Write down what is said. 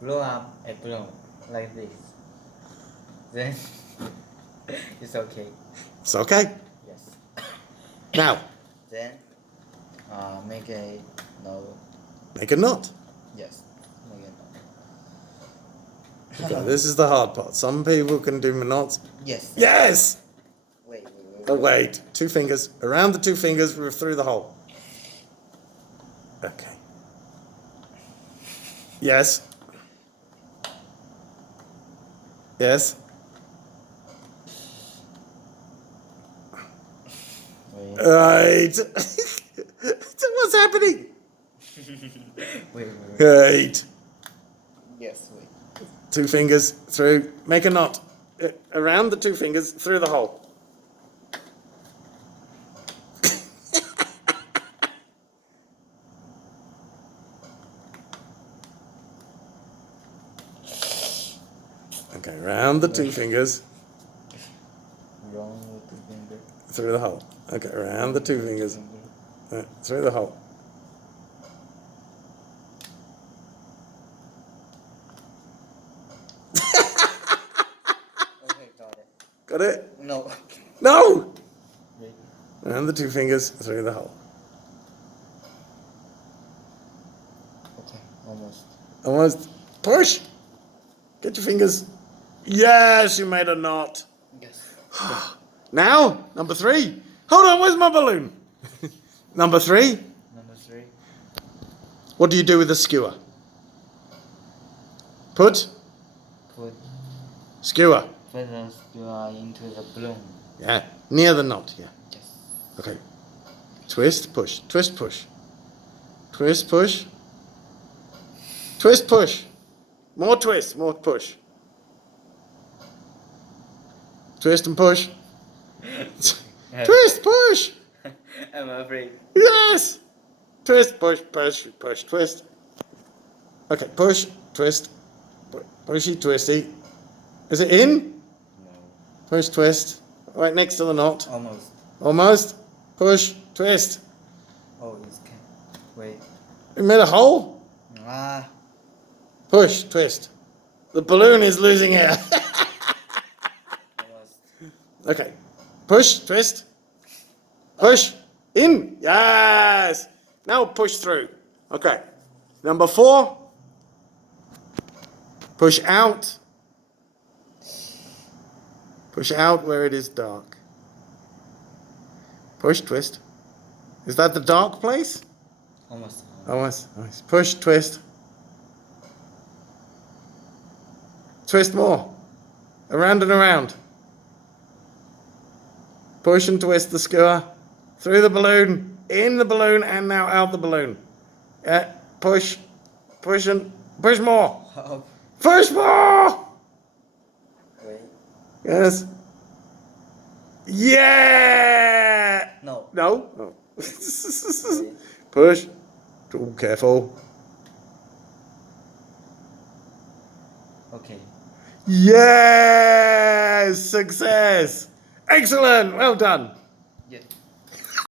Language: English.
blow up a balloon like this. Then it's okay. It's okay. Yes. Now, Then make a no. make a knot. Yes. Make a Okay, no. this is the hard part. Some people can do knots. Yes. Yes! Wait. Oh, wait. 2 fingers. Around the 2 fingers through the hole. Okay. Yes. Yes. Wait. Right. What's happening? Wait. Right. Yes. Wait. 2 fingers through. Make a knot. Around the 2 fingers through the hole. Okay, round the 2 fingers Wrong with the finger. through the hole. Okay, around the 2 fingers through the hole. Okay, got it. Got it? No. No! Wait. Around the 2 fingers through the hole. Okay, almost. Almost. Push! Get your fingers. Yes, you made a knot. Yes. Now, number 3. Hold on, where's my balloon? Number 3. Number 3. What do you do with a skewer? Put skewer. Feathers into the balloon. Yeah, near the knot. Yeah. Yes. Okay. Twist, push. Twist, push. Twist, push. Twist, push. More twist, more push. Twist and push. Twist, push. I'm afraid. Yes. Twist, push, push, push, twist. Okay, push, twist, pushy, twisty. Is it in? No. Push, twist. Right next to the knot. Almost. Almost. Push, twist. Oh, it's can. Wait. You made a hole? Ah. Push, twist. The balloon is losing air. Almost. Okay. Push, twist. Push. In. Yes. Now push through. Okay. Number 4. Push out. Push out where it is dark. Push, twist. Is that the dark place? Almost. Almost. Nice. Push, twist. Twist more. Around and around. Push and twist the skewer. Through the balloon. In the balloon and now out the balloon. Yeah. Push. Push and push more. Oh, Push more. wait. Yes. Yeah. No. No. Oh. Wait. Push. Oh, careful. Okay. Yes. Success. Excellent. Well done. Yes.